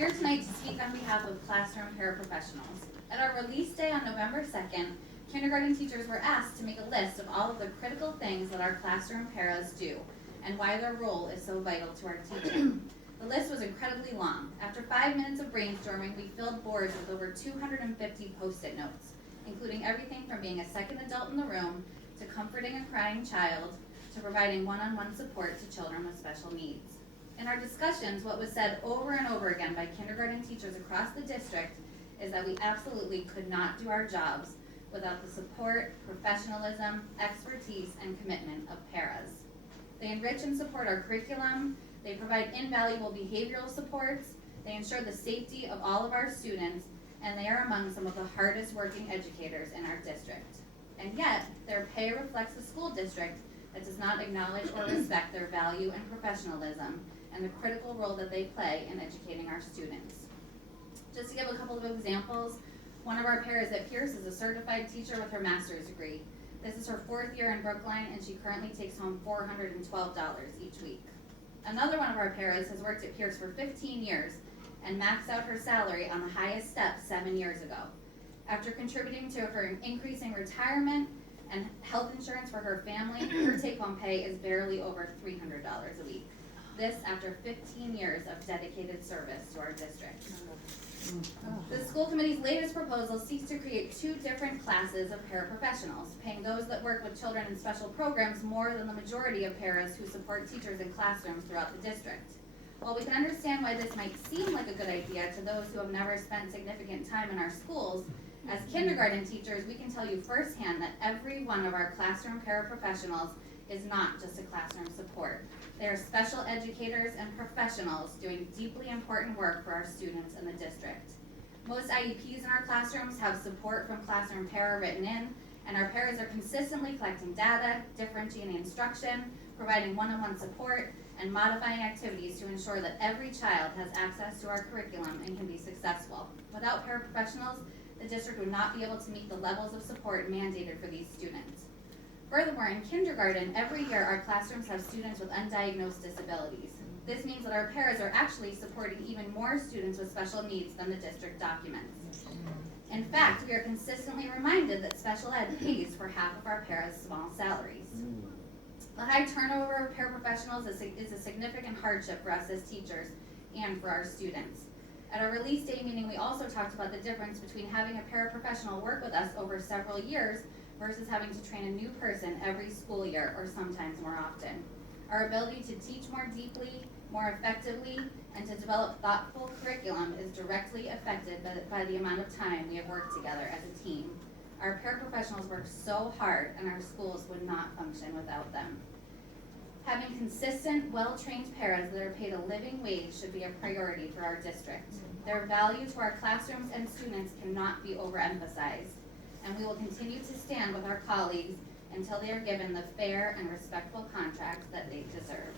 here tonight to speak on behalf of classroom paraprofessionals. At our release day on November 2nd, kindergarten teachers were asked to make a list of all of the critical things that our classroom paras do and why their role is so vital to our teaching. The list was incredibly long. After 5 minutes of brainstorming, we filled boards with over 250 Post-it notes, including everything from being a second adult in the room to comforting a crying child to providing one-on-one support to children with special needs. In our discussions, what was said over and over again by kindergarten teachers across the district is that we absolutely could not do our jobs without the support, professionalism, expertise, and commitment of paras. They enrich and support our curriculum, they provide invaluable behavioral supports, they ensure the safety of all of our students, and they are among some of the hardest working educators in our district. And yet, their pay reflects a school district that does not acknowledge or respect their value and professionalism and the critical role that they play in educating our students. Just to give a couple of examples, one of our paras at Pierce is a certified teacher with her master's degree. This is her 4th year in Brookline, and she currently takes home $412 each week. Another one of our paras has worked at Pierce for 15 years and maxed out her salary on the highest step 7 years ago. After contributing to her increasing retirement and health insurance for her family, her take-home pay is barely over $300 a week. This after 15 years of dedicated service to our district. The school committee's latest proposal seeks to create 2 different classes of paraprofessionals, paying those that work with children in special programs more than the majority of paras who support teachers in classrooms throughout the district. While we can understand why this might seem like a good idea to those who have never spent significant time in our schools, as kindergarten teachers, we can tell you firsthand that every one of our classroom paraprofessionals is not just a classroom support. They are special educators and professionals doing deeply important work for our students in the district. Most IEPs in our classrooms have support from classroom para written in, and our paras are consistently collecting data, differentiating instruction, providing one-on-one support, and modifying activities to ensure that every child has access to our curriculum and can be successful. Without paraprofessionals, the district would not be able to meet the levels of support mandated for these students. Furthermore, in kindergarten, every year our classrooms have students with undiagnosed disabilities. This means that our paras are actually supporting even more students with special needs than the district documents. In fact, we are consistently reminded that special ed pays for half of our paras' small salaries. The high turnover of paraprofessionals is a significant hardship for us as teachers and for our students. At our release day meeting, we also talked about the difference between having a paraprofessional work with us over several years versus having to train a new person every school year or sometimes more often. Our ability to teach more deeply, more effectively, and to develop thoughtful curriculum is directly affected by the amount of time we have worked together as a team. Our paraprofessionals work so hard, and our schools would not function without them. Having consistent, well-trained paras that are paid a living wage should be a priority for our district. Their value to our classrooms and students cannot be overemphasized, and we will continue to stand with our colleagues until they are given the fair and respectful contract that they deserve.